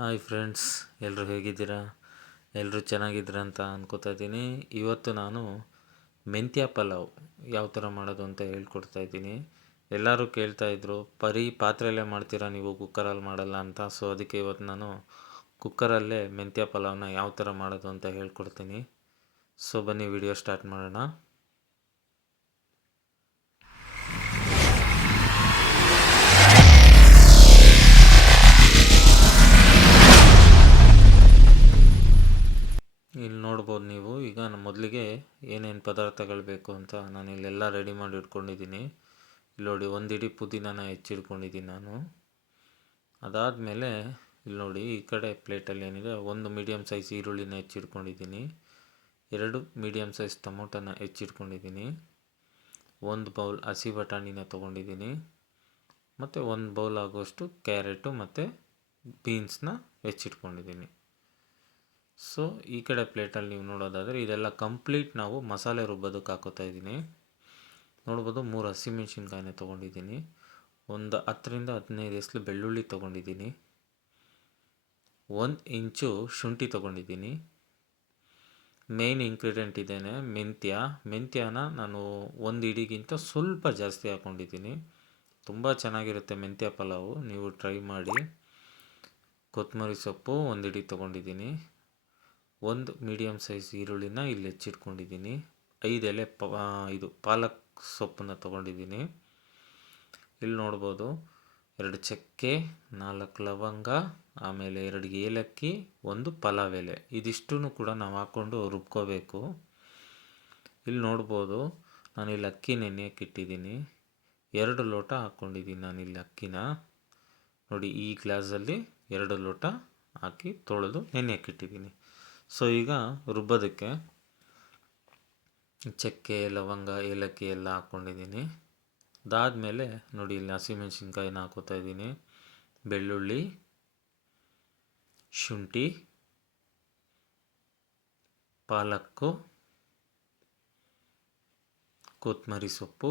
Hi friends ಎಲ್ಲರೂ ಹೇಗಿದ್ದೀರಾ? ಎಲ್ಲರೂ ಚೆನ್ನಾಗಿದ್ದೀರಾ ಅಂತ ಅನ್ಕೋತಾ ಇದ್ದೀನಿ. ಇವತ್ತು ನಾನು ಮೆಂತ್ಯ ಪಲಾವ್ ಯಾವ ಥರ ಮಾಡೋದು ಅಂತ ಹೇಳ್ಕೊಡ್ತಾ ಇದ್ದೀನಿ. ಎಲ್ಲರೂ ಕೇಳ್ತಾ ಇದ್ರು, ಪರಿ ಪಾತ್ರೆಯಲ್ಲೇ ಮಾಡ್ತೀರಾ ನೀವು, ಕುಕ್ಕರಲ್ಲಿ ಮಾಡಲ್ಲ ಅಂತ. ಸೊ ಅದಕ್ಕೆ ಇವತ್ತು ನಾನು ಕುಕ್ಕರಲ್ಲೇ ಮೆಂತ್ಯ ಪಲಾವ್ನ ಯಾವ ಥರ ಮಾಡೋದು ಅಂತ ಹೇಳ್ಕೊಡ್ತೀನಿ. ಸೊ ಬನ್ನಿ, ವಿಡಿಯೋ ಸ್ಟಾರ್ಟ್ ಮಾಡೋಣ. ಏನೇನು ಪದಾರ್ಥಗಳು ಬೇಕು ಅಂತ ನಾನು ಇಲ್ಲೆಲ್ಲ ರೆಡಿ ಮಾಡಿ ಇಟ್ಕೊಂಡಿದ್ದೀನಿ. ಇಲ್ಲಿ ನೋಡಿ ಒಂದು ಇಡೀ ಪುದೀನಾನ ಹೆಚ್ಚಿಟ್ಕೊಂಡಿದ್ದೀನಿ ನಾನು. ಅದಾದಮೇಲೆ ಇಲ್ಲಿ ನೋಡಿ, ಈ ಕಡೆ ಪ್ಲೇಟಲ್ಲಿ ಏನಿದೆ, ಒಂದು ಮೀಡಿಯಮ್ ಸೈಜ್ ಈರುಳ್ಳಿನ ಹೆಚ್ಚಿಟ್ಕೊಂಡಿದ್ದೀನಿ ಎರಡು ಮೀಡಿಯಮ್ ಸೈಜ್ ಟೊಮೊಟೊನ ಹೆಚ್ಚಿಟ್ಕೊಂಡಿದ್ದೀನಿ ಒಂದು ಬೌಲ್ ಹಸಿ ಬಟಾಣಿನ ತೊಗೊಂಡಿದ್ದೀನಿ. ಮತ್ತು ಒಂದು ಬೌಲ್ ಆಗುವಷ್ಟು ಕ್ಯಾರೆಟು ಮತ್ತು ಬೀನ್ಸ್ನ ಹೆಚ್ಚಿಟ್ಕೊಂಡಿದ್ದೀನಿ ಸೊ ಈ ಕಡೆ ಪ್ಲೇಟಲ್ಲಿ ನೀವು ನೋಡೋದಾದರೆ ಇದೆಲ್ಲ ಕಂಪ್ಲೀಟ್ ನಾವು ಮಸಾಲೆ ರುಬ್ಬೋದಕ್ಕೆ ಹಾಕೋತಾ ಇದ್ದೀನಿ. ನೋಡ್ಬೋದು ಮೂರು ಹಸಿಮೆಣ್ಸಿನ್ಕಾಯಿನೇ ತೊಗೊಂಡಿದ್ದೀನಿ. ಒಂದು ಹತ್ತರಿಂದ ಹದಿನೈದು ಎಸ್ಲು ಬೆಳ್ಳುಳ್ಳಿ ತೊಗೊಂಡಿದ್ದೀನಿ. ಒಂದು ಇಂಚು ಶುಂಠಿ ತೊಗೊಂಡಿದ್ದೀನಿ. ಮೇಯ್ನ್ ಇಂಗ್ರೀಡಿಯೆಂಟ್ ಇದೇನೆ, ಮೆಂತ್ಯ. ಮೆಂತ್ಯನ ನಾನು ಒಂದು ಇಡಿಗಿಂತ ಸ್ವಲ್ಪ ಜಾಸ್ತಿ ಹಾಕ್ಕೊಂಡಿದ್ದೀನಿ ತುಂಬ ಚೆನ್ನಾಗಿರುತ್ತೆ ಮೆಂತ್ಯ ಪಲಾವು, ನೀವು ಟ್ರೈ ಮಾಡಿ. ಕೊತ್ತಂಬರಿ ಸೊಪ್ಪು ಒಂದು ಇಡಿ ತೊಗೊಂಡಿದ್ದೀನಿ. ಒಂದು ಮೀಡಿಯಮ್ ಸೈಜ್ ಈರುಳ್ಳಿನ ಇಲ್ಲಿ ಹೆಚ್ಚಿಟ್ಕೊಂಡಿದ್ದೀನಿ. ಐದು ಎಲೆ ಪ ಇದು ಪಾಲಕ್ ಸೊಪ್ಪನ್ನ ತೊಗೊಂಡಿದ್ದೀನಿ. ಇಲ್ಲಿ ನೋಡ್ಬೋದು ಎರಡು ಚಕ್ಕೆ, ನಾಲ್ಕು ಲವಂಗ, ಆಮೇಲೆ ಎರಡು ಏಲಕ್ಕಿ, ಒಂದು ಪಲಾವ್ ಎಲೆ. ಇದಿಷ್ಟು ಕೂಡ ನಾವು ಹಾಕ್ಕೊಂಡು ರುಬ್ಕೋಬೇಕು. ಇಲ್ಲಿ ನೋಡ್ಬೋದು ನಾನು ಇಲ್ಲಿ ಅಕ್ಕಿ ನೆನೆಯಕ್ಕೆ ಇಟ್ಟಿದ್ದೀನಿ ಎರಡು ಲೋಟ ಹಾಕ್ಕೊಂಡಿದ್ದೀನಿ ನಾನು ಇಲ್ಲಿ ಅಕ್ಕಿನ. ನೋಡಿ ಈ ಗ್ಲಾಸಲ್ಲಿ ಎರಡು ಲೋಟ ಹಾಕಿ ತೊಳೆದು ನೆನೆಯಕ್ಕೆ ಇಟ್ಟಿದ್ದೀನಿ ಸೊ ಈಗ ರುಬ್ಬೋದಕ್ಕೆ ಚಕ್ಕೆ, ಲವಂಗ, ಏಲಕ್ಕಿ ಎಲ್ಲ ಹಾಕ್ಕೊಂಡಿದ್ದೀನಿ. ಅದಾದಮೇಲೆ ನೋಡಿ, ಇಲ್ಲಿ ಹಸಿಮೆಣ್ಸಿನ್ಕಾಯಿನ ಹಾಕೋತಾ ಇದ್ದೀನಿ. ಬೆಳ್ಳುಳ್ಳಿ, ಶುಂಠಿ, ಪಾಲಕ್ಕು ಕೊತ್ತಂಬರಿ ಸೊಪ್ಪು,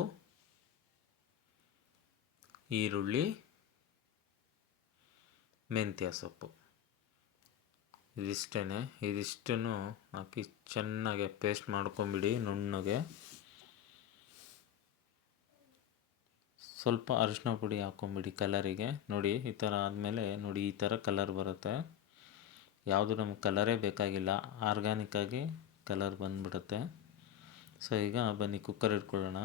ಈರುಳ್ಳಿ, ಮೆಂತ್ಯ ಸೊಪ್ಪು. ಇದಿಷ್ಟೇ ಇದಿಷ್ಟನ್ನು ಹಾಕಿ ಚೆನ್ನಾಗಿ ಪೇಸ್ಟ್ ಮಾಡ್ಕೊಂಬಿಡಿ ನುಣ್ಣಗೆ. ಸ್ವಲ್ಪ ಅರಿಶಿನ ಪುಡಿ ಹಾಕ್ಕೊಂಬಿಡಿ ಕಲರಿಗೆ ನೋಡಿ, ಈ ಥರ ಆದಮೇಲೆ ನೋಡಿ, ಈ ಥರ ಕಲರ್ ಬರುತ್ತೆ. ಯಾವುದು ನಮ್ಗೆ ಕಲರೇ ಬೇಕಾಗಿಲ್ಲ. ಆರ್ಗ್ಯಾನಿಕ್ಕಾಗಿ ಕಲರ್ ಬಂದುಬಿಡುತ್ತೆ. ಸೊ ಈಗ ಬನ್ನಿ ಕುಕ್ಕರ್ ಇಟ್ಕೊಳ್ಳೋಣ.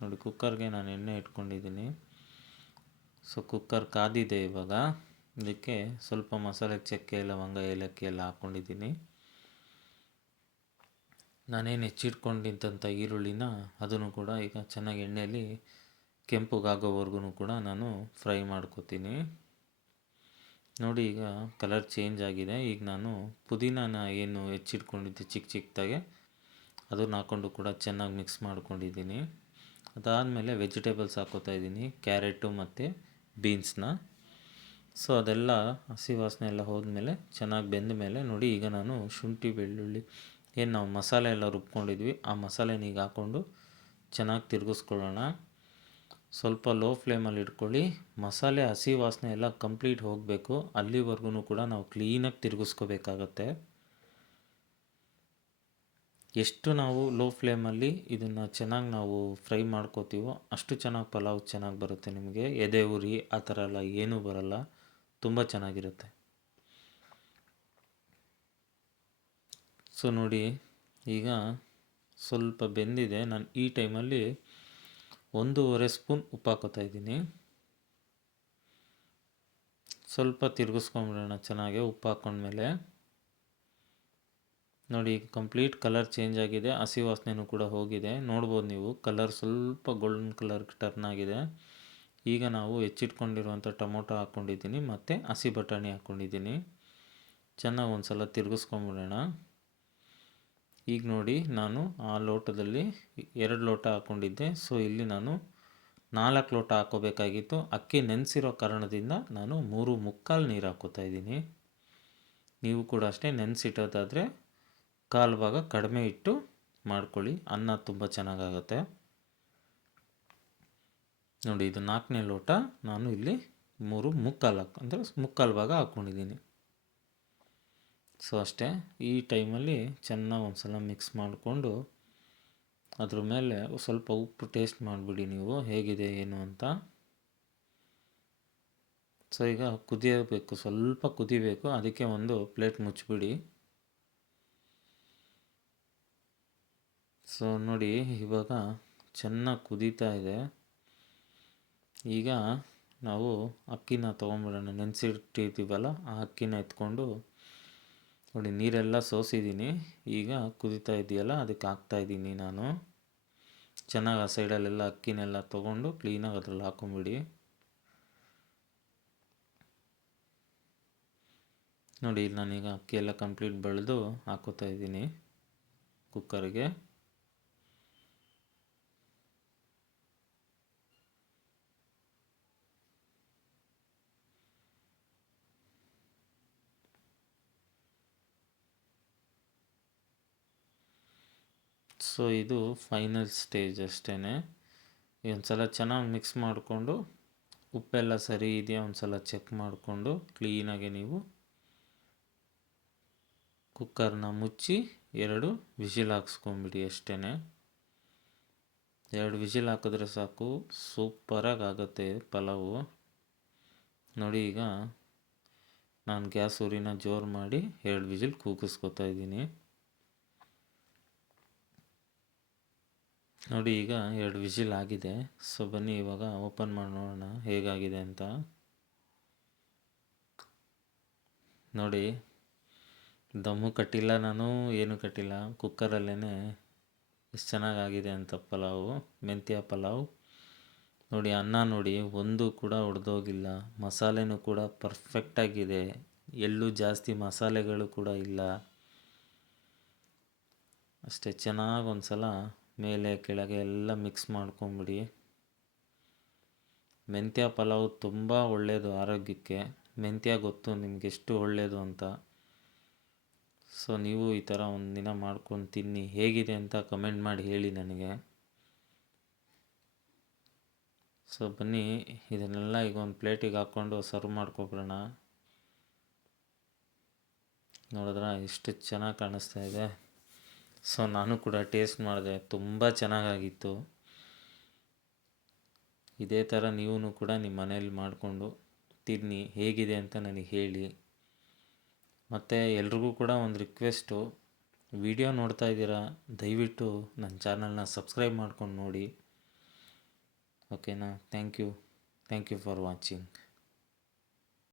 ನೋಡಿ ಕುಕ್ಕರ್ಗೆ ನಾನು ಎಣ್ಣೆ ಇಟ್ಕೊಂಡಿದ್ದೀನಿ. ಸೊ ಕುಕ್ಕರ್ ಕಾದಿದೆ ಇವಾಗ. ಇದಕ್ಕೆ ಸ್ವಲ್ಪ ಮಸಾಲೆ ಚಕ್ಕೆ, ಲವಂಗ, ಏಲಕ್ಕಿ ಎಲ್ಲ ಹಾಕ್ಕೊಂಡಿದ್ದೀನಿ ನಾನೇನು ಹೆಚ್ಚಿಟ್ಕೊಂಡಿದ್ದಂಥ ಈರುಳ್ಳಿನ ಅದನ್ನು ಕೂಡ ಈಗ ಚೆನ್ನಾಗಿ ಎಣ್ಣೆಯಲ್ಲಿ ಕೆಂಪುಗಾಗೋವರೆಗೂ ಕೂಡ ನಾನು ಫ್ರೈ ಮಾಡ್ಕೋತೀನಿ. ನೋಡಿ ಈಗ ಕಲರ್ ಚೇಂಜ್ ಆಗಿದೆ. ಈಗ ನಾನು ಪುದೀನಾನ ಏನು ಹೆಚ್ಚಿಟ್ಕೊಂಡಿದ್ದೆ ಚಿಕ್ಕ ಚಿಕ್ಕದಾಗೆ ಅದನ್ನು ಹಾಕ್ಕೊಂಡು ಕೂಡ ಚೆನ್ನಾಗಿ ಮಿಕ್ಸ್ ಮಾಡ್ಕೊಂಡಿದ್ದೀನಿ. ಅದಾದಮೇಲೆ ವೆಜಿಟೇಬಲ್ಸ್ ಹಾಕೋತಾ ಇದ್ದೀನಿ. ಕ್ಯಾರೆಟು ಮತ್ತು ಬೀನ್ಸ್ನ. ಸೊ ಅದೆಲ್ಲ ಹಸಿ ವಾಸನೆ ಎಲ್ಲ ಹೋದ್ಮೇಲೆ ಚೆನ್ನಾಗಿ ಬೆಂದ ಮೇಲೆ ನೋಡಿ ಈಗ ನಾನು ಶುಂಠಿ, ಬೆಳ್ಳುಳ್ಳಿ ಏನು ನಾವು ಮಸಾಲೆ ಎಲ್ಲ ರುಬ್ಕೊಂಡಿದ್ವಿ. ಆ ಮಸಾಲೆನ ಈಗ ಹಾಕ್ಕೊಂಡು ಚೆನ್ನಾಗಿ ತಿರುಗಿಸ್ಕೊಳ್ಳೋಣ. ಸ್ವಲ್ಪ ಲೋ ಫ್ಲೇಮಲ್ಲಿ ಇಟ್ಕೊಳ್ಳಿ. ಮಸಾಲೆ ಹಸಿ ವಾಸನೆ ಎಲ್ಲ ಕಂಪ್ಲೀಟ್ ಹೋಗಬೇಕು. ಅಲ್ಲಿವರೆಗೂ ಕೂಡ ನಾವು ಕ್ಲೀನಾಗಿ ತಿರುಗಿಸ್ಕೋಬೇಕಾಗತ್ತೆ. ಎಷ್ಟು ನಾವು ಲೋ ಫ್ಲೇಮಲ್ಲಿ ಇದನ್ನು ಚೆನ್ನಾಗಿ ನಾವು ಫ್ರೈ ಮಾಡ್ಕೋತೀವೋ ಅಷ್ಟು ಚೆನ್ನಾಗಿ ಪಲಾವ್ ಚೆನ್ನಾಗಿ ಬರುತ್ತೆ ನಿಮಗೆ. ಎದೆ ಉರಿ, ಆ ಥರ ಎಲ್ಲ ಏನೂ ಬರಲ್ಲ. ತುಂಬ ಚೆನ್ನಾಗಿರುತ್ತೆ. ಸೊ ನೋಡಿ, ಈಗ ಸ್ವಲ್ಪ ಬೆಂದಿದೆ. ನಾನು ಈ ಟೈಮಲ್ಲಿ ಒಂದೂವರೆ ಸ್ಪೂನ್ ಉಪ್ಪು ಹಾಕೋತಾ ಇದ್ದೀನಿ. ಸ್ವಲ್ಪ ತಿರುಗಿಸ್ಕೊಂಬಿಡೋಣ ಚೆನ್ನಾಗಿ ಉಪ್ಪು ಹಾಕ್ಕೊಂಡ್ಮೇಲೆ ನೋಡಿ, ಈಗ ಕಂಪ್ಲೀಟ್ ಕಲರ್ ಚೇಂಜ್ ಆಗಿದೆ. ಹಸಿ ವಾಸನೆಯೂ ಕೂಡ ಹೋಗಿದೆ. ನೋಡ್ಬೋದು ನೀವು, ಕಲರ್ ಸ್ವಲ್ಪ ಗೋಲ್ಡನ್ ಕಲರ್ ಟರ್ನ್ ಆಗಿದೆ. ಈಗ ನಾವು ಹೆಚ್ಚಿಟ್ಕೊಂಡಿರುವಂಥ ಟೊಮೊಟೊ ಹಾಕ್ಕೊಂಡಿದ್ದೀನಿ ಮತ್ತು ಹಸಿ ಬಟಾಣಿ ಹಾಕ್ಕೊಂಡಿದ್ದೀನಿ. ಚೆನ್ನಾಗಿ ಒಂದು ಸಲ ತಿರುಗಿಸ್ಕೊಂಬಿಡೋಣ. ಈಗ ನೋಡಿ ನಾನು ಆ ಲೋಟದಲ್ಲಿ ಎರಡು ಲೋಟ ಹಾಕ್ಕೊಂಡಿದ್ದೆ. ಸೊ ಇಲ್ಲಿ ನಾನು ನಾಲ್ಕು ಲೋಟ ಹಾಕೋಬೇಕಾಗಿತ್ತು ಅಕ್ಕಿ ನೆನೆಸಿರೋ ಕಾರಣದಿಂದ ನಾನು ಮೂರು ಮುಕ್ಕಾಲು ನೀರು ಹಾಕೋತಾ ಇದ್ದೀನಿ. ನೀವು ಕೂಡ ಅಷ್ಟೇ ನೆನೆಸಿಟ್ಟೋದಾದರೆ ಕಾಲು ಭಾಗ ಕಡಿಮೆ ಇಟ್ಟು ಮಾಡ್ಕೊಳ್ಳಿ. ಅನ್ನ ತುಂಬ ಚೆನ್ನಾಗಾಗುತ್ತೆ. ನೋಡಿ, ಇದು ನಾಲ್ಕನೇ ಲೋಟ. ನಾನು ಇಲ್ಲಿ ಮೂರು ಮುಕ್ಕಾಲು ಹಾಕ್ ಅಂದರೆ ಮುಕ್ಕಾಲು ಭಾಗ ಹಾಕ್ಕೊಂಡಿದ್ದೀನಿ. ಸೊ ಅಷ್ಟೇ. ಈ ಟೈಮಲ್ಲಿ ಚೆನ್ನಾಗಿ ಒಂದು ಸಲ ಮಿಕ್ಸ್ ಮಾಡಿಕೊಂಡು ಅದ್ರ ಮೇಲೆ ಸ್ವಲ್ಪ ಉಪ್ಪು ಟೇಸ್ಟ್ ಮಾಡಿಬಿಡಿ ನೀವು, ಹೇಗಿದೆ, ಏನು ಅಂತ. ಸೊ ಈಗ ಕುದಿಯಬೇಕು, ಸ್ವಲ್ಪ ಕುದಿಬೇಕು, ಅದಕ್ಕೆ ಒಂದು ಪ್ಲೇಟ್ ಮುಚ್ಚಿಬಿಡಿ. ಸೊ ನೋಡಿ, ಇವಾಗ ಚೆನ್ನಾಗಿ ಕುದೀತಾ ಇದೆ. ಈಗ ನಾವು ಅಕ್ಕಿನ ತೊಗೊಂಬಿಡೋಣ ನೆನೆಸಿಟ್ಟಿರ್ತೀವಲ್ಲ, ಆ ಅಕ್ಕಿನ ಎತ್ಕೊಂಡು ನೋಡಿ, ನೀರೆಲ್ಲ ಸೋಸಿದ್ದೀನಿ. ಈಗ ಕುದೀತಾ ಇದೆಯಲ್ಲ, ಅದಕ್ಕೆ ಹಾಕ್ತಾಯಿದ್ದೀನಿ ನಾನು. ಚೆನ್ನಾಗಿ ಆ ಸೈಡಲ್ಲೆಲ್ಲ ಅಕ್ಕಿನೆಲ್ಲ ತೊಗೊಂಡು ಕ್ಲೀನಾಗಿ ಅದ್ರಲ್ಲಿ ಹಾಕೊಂಬಿಡಿ. ನೋಡಿ, ನಾನೀಗ ಅಕ್ಕಿ ಎಲ್ಲ ಕಂಪ್ಲೀಟ್ ಬೆಳೆದು ಹಾಕೋತಾ ಇದ್ದೀನಿ ಕುಕ್ಕರ್ಗೆ. ಸೊ ಇದು ಫೈನಲ್ ಸ್ಟೇಜ್ ಅಷ್ಟೇ ಒಂದು ಸಲ ಚೆನ್ನಾಗಿ ಮಿಕ್ಸ್ ಮಾಡಿಕೊಂಡು ಉಪ್ಪೆಲ್ಲ ಸರಿ ಇದೆಯಾ ಒಂದು ಸಲ ಚೆಕ್ ಮಾಡಿಕೊಂಡು ಕ್ಲೀನಾಗೆ ನೀವು ಕುಕ್ಕರ್ನ ಮುಚ್ಚಿ ಎರಡು ವಿಷಿಲ್ ಹಾಕ್ಸ್ಕೊಂಬಿಡಿ ಅಷ್ಟೇ ಎರಡು ವಿಷಿಲ್ ಹಾಕಿದ್ರೆ ಸಾಕು ಸೂಪರಾಗಿ ಆಗುತ್ತೆ ಪಲಾವು. ನೋಡಿ ಈಗ ನಾನು ಗ್ಯಾಸ್ ಉರಿನ ಜೋರು ಮಾಡಿ ಎರಡು ವಿಜಿಲ್ ಕೂಗಿಸ್ಕೊತಾ ಇದ್ದೀನಿ. ನೋಡಿ, ಈಗ ಎರಡು ವಿಜಿಲ್ ಆಗಿದೆ. ಸೊ, ಬನ್ನಿ, ಇವಾಗ ಓಪನ್ ಮಾಡಿ ನೋಡೋಣ ಹೇಗಾಗಿದೆ ಅಂತ. ನೋಡಿ, ದಮ್ಮು ಕಟ್ಟಿಲ್ಲ ನಾನು, ಏನು ಕಟ್ಟಿಲ್ಲ. ಕುಕ್ಕರಲ್ಲೇ ಎಷ್ಟು ಚೆನ್ನಾಗಾಗಿದೆ ಅಂತ ಪಲಾವು, ಮೆಂತ್ಯ ಪಲಾವ್. ನೋಡಿ, ಅನ್ನ ನೋಡಿ, ಒಂದು ಕೂಡ ಒಡೆದೋಗಿಲ್ಲ. ಮಸಾಲೆನೂ ಕೂಡ ಪರ್ಫೆಕ್ಟಾಗಿದೆ ಎಳ್ಳು ಜಾಸ್ತಿ ಮಸಾಲೆಗಳು ಕೂಡ ಇಲ್ಲ. ಅಷ್ಟೇ, ಚೆನ್ನಾಗಿ ಒಂದು ಸಲ ಮೇಲೆ, ಕೆಳಗೆ ಎಲ್ಲ ಮಿಕ್ಸ್ ಮಾಡ್ಕೊಂಬಿಡಿ. ಮೆಂತ್ಯ ಪಲಾವ್ ತುಂಬ ಒಳ್ಳೆಯದು ಆರೋಗ್ಯಕ್ಕೆ. ಮೆಂತ್ಯ ಗೊತ್ತು ನಿಮ್ಗೆ ಎಷ್ಟು ಒಳ್ಳೆಯದು ಅಂತ. ಸೊ ನೀವು ಈ ಥರ ಒಂದು ದಿನ ಮಾಡ್ಕೊಂಡು ತಿನ್ನಿ. ಹೇಗಿದೆ ಅಂತ ಕಮೆಂಟ್ ಮಾಡಿ ಹೇಳಿ ನನಗೆ. ಸೊ ಬನ್ನಿ, ಇದನ್ನೆಲ್ಲ ಈಗ ಒಂದು ಪ್ಲೇಟಿಗೆ ಹಾಕ್ಕೊಂಡು ಸರ್ವ್ ಮಾಡ್ಕೊಬಿಡೋಣ. ನೋಡಿದ್ರೆ, ಎಷ್ಟು ಚೆನ್ನಾಗಿ ಕಾಣಿಸ್ತಾ ಇದೆ. ಸೊ ನಾನು ಕೂಡ ಟೇಸ್ಟ್ ಮಾಡಿದೆ, ತುಂಬ ಚೆನ್ನಾಗಾಗಿತ್ತು. ಇದೇ ಥರ ನೀವು ಕೂಡ ನಿಮ್ಮ ಮನೇಲಿ ಮಾಡಿಕೊಂಡು ತಿನ್ನಿ, ಹೇಗಿದೆ ಅಂತ ನನಗೆ ಹೇಳಿ. ಮತ್ತು ಎಲ್ರಿಗೂ ಕೂಡ ಒಂದು ರಿಕ್ವೆಸ್ಟು ವಿಡಿಯೋ ನೋಡ್ತಾ ಇದ್ದೀರಾ, ದಯವಿಟ್ಟು ನನ್ನ ಚಾನಲ್ನ ಸಬ್ಸ್ಕ್ರೈಬ್ ಮಾಡ್ಕೊಂಡು ನೋಡಿ. ಓಕೆನಾ? Thank you. Thank you for watching.